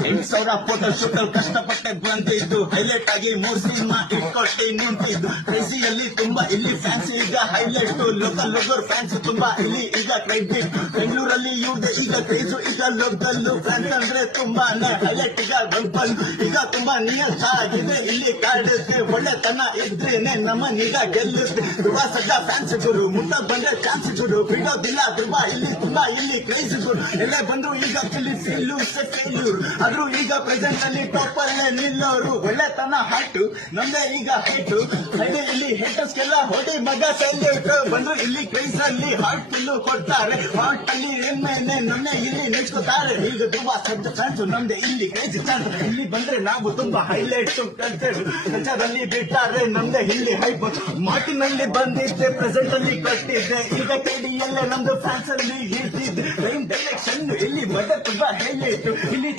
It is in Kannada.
8,000 ಫೋಟೋ ಶೂಟ್ ಕಷ್ಟಪಟ್ಟೆ ಬಂದಿದ್ದು ಹೈಲೈಟ್ ಆಗಿ 3 ಸಿನಿಮಾ ಇಟ್ಕೊಟ್ಟಿ ನಿಂತಿದ್ದು ಕ್ರೇಜಿಯಲ್ಲಿ ತುಂಬಾ ಇಲ್ಲಿ ಫ್ಯಾನ್ಸ್ ಈಗ ಹೈಲೈಟ್ ಲೋಕಲ್ ಲೋಕರ್ ಫ್ಯಾನ್ಸ್ ತುಂಬಾ ಇಲ್ಲಿ ಈಗ ಕ್ರೆಡಿಟ್ ಬೆಂಗಳೂರಲ್ಲಿ ಇವ್ರದ್ದು ಈಗ ಕ್ರೇಜು ಈಗ ಲೋಕಲ್ಲು ಫ್ಯಾನ್ಸ್ ಅಂದ್ರೆ ತುಂಬಾನೇ ಹೈಲೈಟ್ ಈಗ ಗಂಪಲ್ ಈಗ ತುಂಬಾ ನಿಯತ್ ಆಗಿದೆ ಇಲ್ಲಿ ಕಾಡುತ್ತೆ ಒಳ್ಳೆತನ ಇದ್ರೇನೆ ನಮ್ಮನ್ನೀಗ ಗೆಲ್ಲುತ್ತೆ ಧ್ರುವ ಸಜ್ಜಾ ಫ್ಯಾನ್ಸ್ ಗುರು ಮುಟ್ಟ ಬಂದ್ರೆ ಚಾನ್ಸ್ ಗುರು ಬಿಡೋದಿಲ್ಲ ಧ್ರುವ ಇಲ್ಲಿ ತುಂಬಾ ಇಲ್ಲಿ ಕ್ರೇಜ್ ಗುರು ಎಲ್ಲೇ ಬಂದ್ರು ಈಗ ಫೇಲ್ಯೂರ್ ಆದ್ರೂ ಈಗ ಪ್ರೆಸೆಂಟ್ ಅಲ್ಲಿ ಟಾಪ್ ಅಲ್ಲೇ ನಿಲ್ಲೋರು ಒಳ್ಳೆತನ ಹಾಟು ನಮ್ದೇ ಈಗ ಹೇಟು ಅದೇ ಇಲ್ಲಿ ಹೇಟರ್ಸ್ಗೆಲ್ಲ ಹೊಡಿ ಮಗ ಸೆಲ್ಯೂಟ್ ಬಂದ್ರು ಇಲ್ಲಿ ಕ್ರೈಸ್ ಅಲ್ಲಿ ಹಾರ್ಟ್ ಫುಲ್ಲು ಕೊಡ್ತಾರೆ ಹಾರ್ಟ್ ಅಲ್ಲಿ ಎಮ್ಮೆನೆ ನಮ್ನೆ ಇಲ್ಲಿ ನೆಚ್ಕೋತಾರೆ ಈಗ ತುಂಬಾ ಸಜ್ಜ ಫ್ಯಾನ್ಸ್ ನಮ್ದೆ ಇಲ್ಲಿ ಕ್ರೇಜ್ ಚಾನ್ಸ್ ಇಲ್ಲಿ ಬಂದ್ರೆ ನಾವು ತುಂಬಾ ಹೈಲೈಟ್ ಕಲ್ಚರಲ್ಲಿ ಬಿಟ್ಟಾರೆ ನಮ್ದೆ ಇಲ್ಲಿ ಹೈಪ್ ಮಾಟಿನಲ್ಲಿ ಬಂದಿದ್ದೆ ಪ್ರೆಸೆಂಟ್ ಅಲ್ಲಿ ಕಟ್ಟಿದ್ದೆ ಈಗ ಕೆಡಿಯಲ್ಲೇ ನಮ್ದು ಫ್ಯಾನ್ಸ್ ಅಲ್ಲಿ ಇರ್ತಿದ್ದೆ ಡೈರೆಕ್ಷನ್ ಇಲ್ಲಿ ಬಡ ತುಂಬಾ ಹೈಲೈಟ್ ಇಲ್ಲಿ